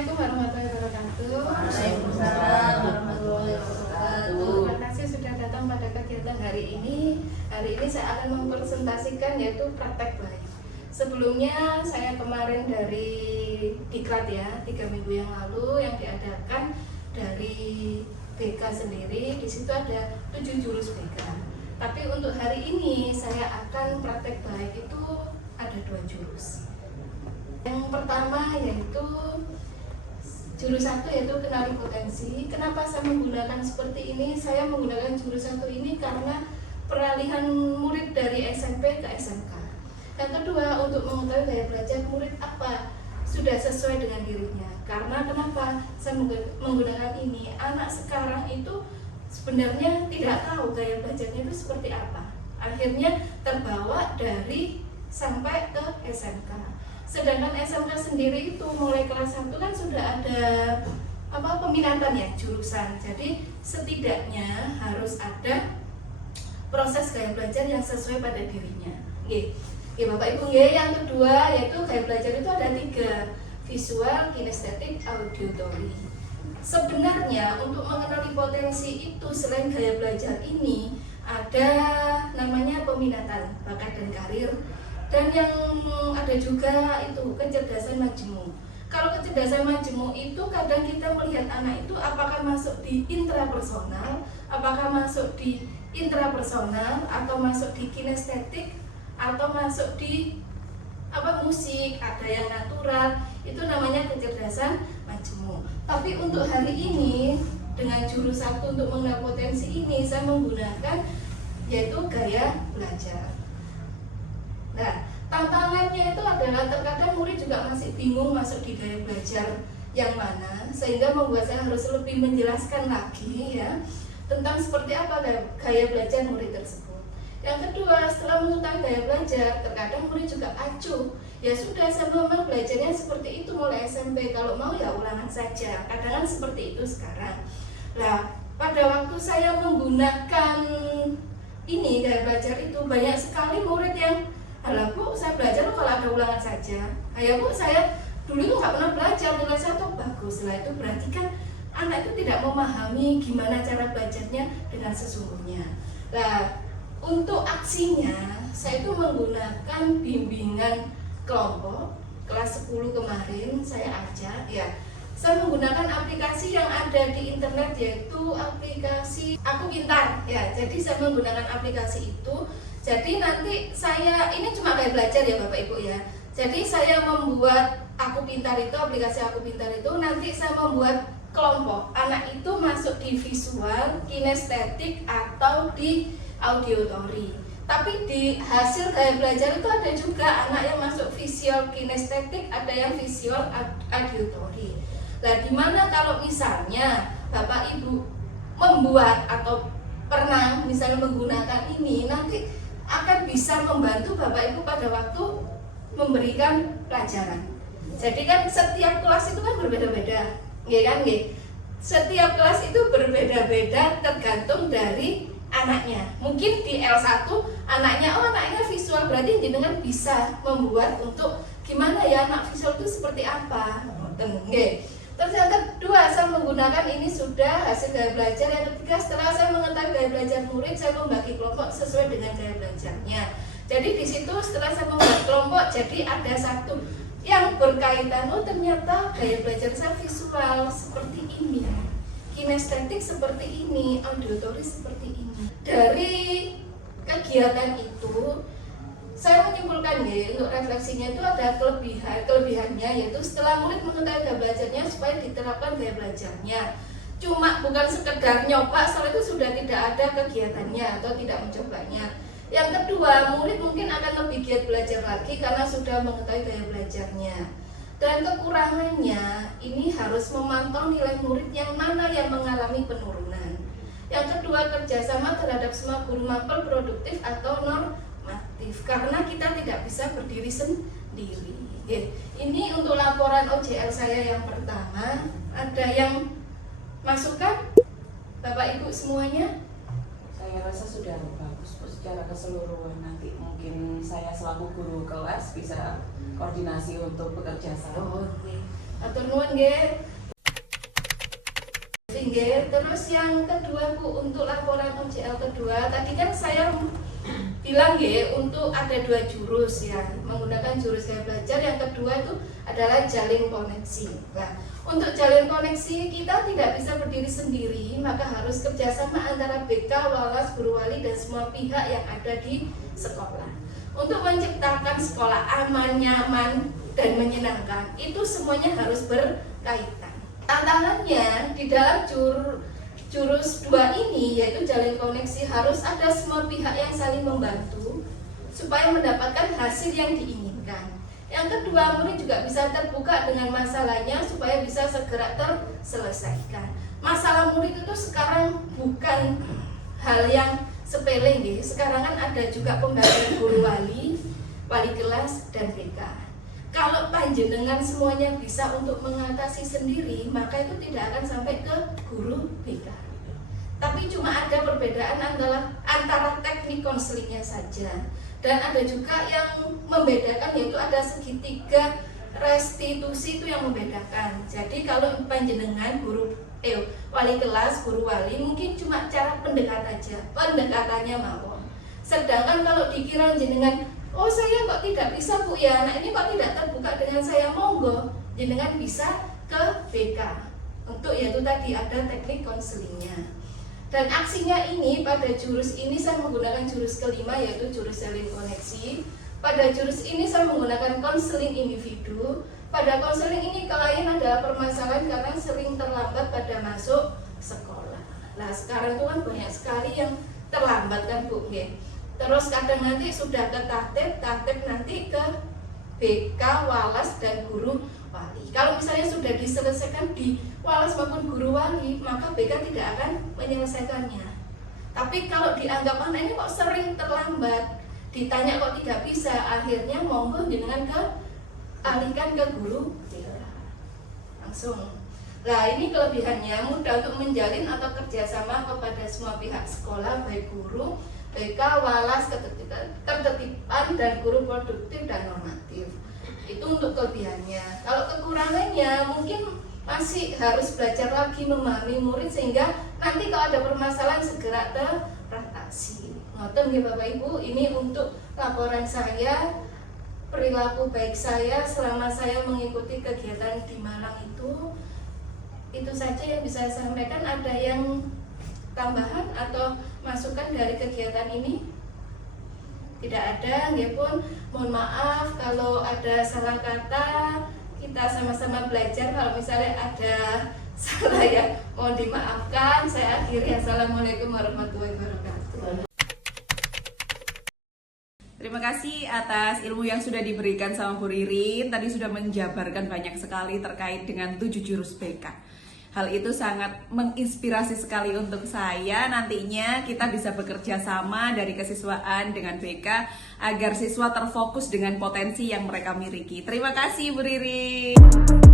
Assalamualaikum warahmatullahi wabarakatuh. Waalaikumsalam warahmatullahi wabarakatuh. Terima kasih sudah datang pada kegiatan hari ini. Hari ini saya akan mempresentasikan yaitu praktek baik. Sebelumnya saya kemarin dari Diklat ya, 3 minggu yang lalu yang diadakan dari BK sendiri. Di situ ada 7 jurus BK. Tapi untuk hari ini saya akan praktek baik itu ada 2 jurus. Yang pertama yaitu jurus 1 yaitu kenali potensi. Kenapa saya menggunakan seperti ini? Saya menggunakan jurus 1 ini karena peralihan murid dari SMP ke SMK. Yang kedua, untuk mengetahui gaya belajar murid apa sudah sesuai dengan dirinya. Karena kenapa saya menggunakan ini? Anak sekarang itu sebenarnya tidak tahu gaya belajarnya itu seperti apa. Akhirnya terbawa dari sampai ke SMK. Sedangkan SMK sendiri itu mulai kelas 1 kan sudah ada peminatan ya, jurusan. Jadi setidaknya harus ada proses gaya belajar yang sesuai pada dirinya. Oke, Bapak Ibu, yang kedua yaitu gaya belajar itu ada 3: visual, kinestetik, auditory. Sebenarnya untuk mengenali potensi itu selain gaya belajar ini ada namanya peminatan, bakat dan karir. Dan yang ada juga itu kecerdasan majemuk. Kalau kecerdasan majemuk itu kadang kita melihat anak itu apakah masuk di intrapersonal, apakah masuk di intrapersonal, atau masuk di kinestetik, atau masuk di musik, ada yang natural, itu namanya kecerdasan majemuk. Tapi untuk hari ini dengan jurus 1 untuk mengenal potensi ini saya menggunakan yaitu gaya belajar. Nah, tantangannya itu adalah terkadang murid juga masih bingung masuk di gaya belajar yang mana, sehingga membuat saya harus lebih menjelaskan lagi ya tentang seperti apa gaya belajar murid tersebut. Yang kedua, setelah mengetahui gaya belajar, terkadang murid juga acuh. Ya sudah, saya memang belajarnya seperti itu mulai SMP, kalau mau ya ulangan saja. Kadang-kadang seperti itu sekarang. Nah, pada waktu saya menggunakan ini gaya belajar itu, banyak sekali murid yang "Alah Bu, saya belajar kalau ada ulangan saja." "Ya Bu, saya dulu itu nggak pernah belajar, nilai saya tuh bagus." Lah itu berarti kan anak itu tidak memahami gimana cara belajarnya dengan sesungguhnya. Nah, untuk aksinya saya itu menggunakan bimbingan kelompok kelas 10 kemarin saya ajak ya. Saya menggunakan aplikasi yang ada di internet yaitu aplikasi Aku Pintar ya. Jadi saya menggunakan aplikasi itu. Jadi nanti saya, ini cuma kayak belajar ya Bapak Ibu ya. Jadi saya membuat Aku Pintar itu, aplikasi Aku Pintar itu, nanti saya membuat kelompok. Anak itu masuk di visual, kinestetik, atau di auditory. Tapi di hasil gaya belajar itu ada juga anak yang masuk visual kinestetik, ada yang visual auditory. Nah, dimana kalau misalnya Bapak Ibu membuat atau pernah misalnya menggunakan ini, nanti akan bisa membantu Bapak Ibu pada waktu memberikan pelajaran. Jadi kan setiap kelas itu kan berbeda-beda, ya kan? Setiap kelas itu berbeda-beda tergantung dari anaknya. Mungkin di L1 anaknya visual, berarti jenengan bisa membuat untuk gimana ya anak visual itu seperti apa. Terus yang kedua, saya menggunakan ini sudah hasil gaya belajar. Yang ketiga, setelah saya mengetahui gaya belajar murid, saya membagi kelompok sesuai dengan gaya belajarnya. Jadi di situ setelah saya membuat kelompok, jadi ada satu yang berkaitan. Oh, ternyata gaya belajar saya visual seperti ini, kinestetik seperti ini, auditory seperti ini. Dari kegiatan itu saya menyimpulkan untuk refleksinya itu ada kelebihannya, yaitu setelah murid mengetahui gaya belajarnya supaya diterapkan gaya belajarnya. Cuma bukan sekedar nyoba, setelah itu sudah tidak ada kegiatannya atau tidak mencobanya. Yang kedua, murid mungkin akan lebih giat belajar lagi karena sudah mengetahui gaya belajarnya. Dan kekurangannya, ini harus memantau nilai murid yang mana yang mengalami penurunan. Yang kedua, kerjasama terhadap semua guru mapel produktif atau normatif, karena kita tidak bisa berdiri sendiri. Ini untuk laporan OJL saya yang pertama. Ada yang masukan Bapak Ibu semuanya? Saya rasa sudah bagus Bu, secara keseluruhan. Nanti mungkin saya selaku guru kelas bisa koordinasi untuk bekerja sama. Oh, Atur nuwun nggih. Terus yang kedua Bu, untuk laporan UJL kedua, tadi kan saya bilang ya untuk ada 2 jurus ya, menggunakan jurus gaya belajar. Yang kedua itu adalah jalin koneksi. Nah, untuk jalin koneksi kita tidak bisa berdiri sendiri, maka harus kerjasama antara BK, Walas, guru wali dan semua pihak yang ada di sekolah untuk menciptakan sekolah aman, nyaman dan menyenangkan. Itu semuanya harus berkaitan. Tantangannya di dalam jurus 2 ini, yaitu jalin koneksi, harus ada semua pihak yang saling membantu supaya mendapatkan hasil yang diinginkan. Yang kedua, murid juga bisa terbuka dengan masalahnya supaya bisa segera terselesaikan. Masalah murid itu sekarang bukan hal yang sepele nih. Sekarang kan ada juga pembagian guru wali, wali kelas dan BK. Kalau panjenengan semuanya bisa untuk mengatasi sendiri, maka itu tidak akan sampai ke guru BK. Tapi cuma ada perbedaan antara teknik konselingnya saja. Dan ada juga yang membedakan, yaitu ada segitiga restitusi itu yang membedakan. Jadi kalau panjenengan wali kelas, guru wali, mungkin cuma cara pendekatannya mawon. Sedangkan kalau dikira jenengan, oh saya kok tidak bisa Bu ya, nah ini kok tidak terbuka dengan saya, monggo jenengan bisa ke BK untuk yaitu tadi ada teknik konselingnya. Dan aksinya ini pada jurus ini saya menggunakan jurus kelima, yaitu jurus jalin koneksi. Pada jurus ini saya menggunakan konseling individu. Pada konseling ini klien adalah permasalahan karena sering terlambat pada masuk sekolah. Nah sekarang itu kan banyak sekali yang terlambat kan Bu ya. Terus kadang nanti sudah ke tahtib nanti ke BK, Walas dan guru wali. Kalau misalnya sudah diselesaikan di Walas maupun guru wali, maka BK tidak akan menyelesaikannya. Tapi kalau dianggap anak ini kok sering terlambat, ditanya kok tidak bisa, akhirnya monggo jenengan alihkan ke guru langsung. Nah ini kelebihannya, mudah untuk menjalin atau kerjasama kepada semua pihak sekolah, baik guru, BK, Walas, ketertiban dan guru produktif dan normatif. Itu untuk kelebihannya. Kalau kekurangannya mungkin masih harus belajar lagi memahami murid sehingga nanti kalau ada permasalahan segera teratasi. Ngoten nggih Bapak Ibu, ini untuk laporan saya, perilaku baik saya selama saya mengikuti kegiatan di Malang itu. Itu saja yang bisa saya sampaikan. Ada yang tambahan atau masukan dari kegiatan ini? Tidak ada, nggih pun mohon maaf kalau ada salah kata. Kita sama-sama belajar, kalau misalnya ada salah ya mohon dimaafkan. Saya akhiri, assalamualaikum warahmatullahi wabarakatuh. Terima kasih atas ilmu yang sudah diberikan sama Bu Ririn. Tadi sudah menjabarkan banyak sekali terkait dengan 7 jurus BK. Hal itu sangat menginspirasi sekali untuk saya. Nantinya kita bisa bekerja sama dari kesiswaan dengan BK agar siswa terfokus dengan potensi yang mereka miliki. Terima kasih Bu Ririn.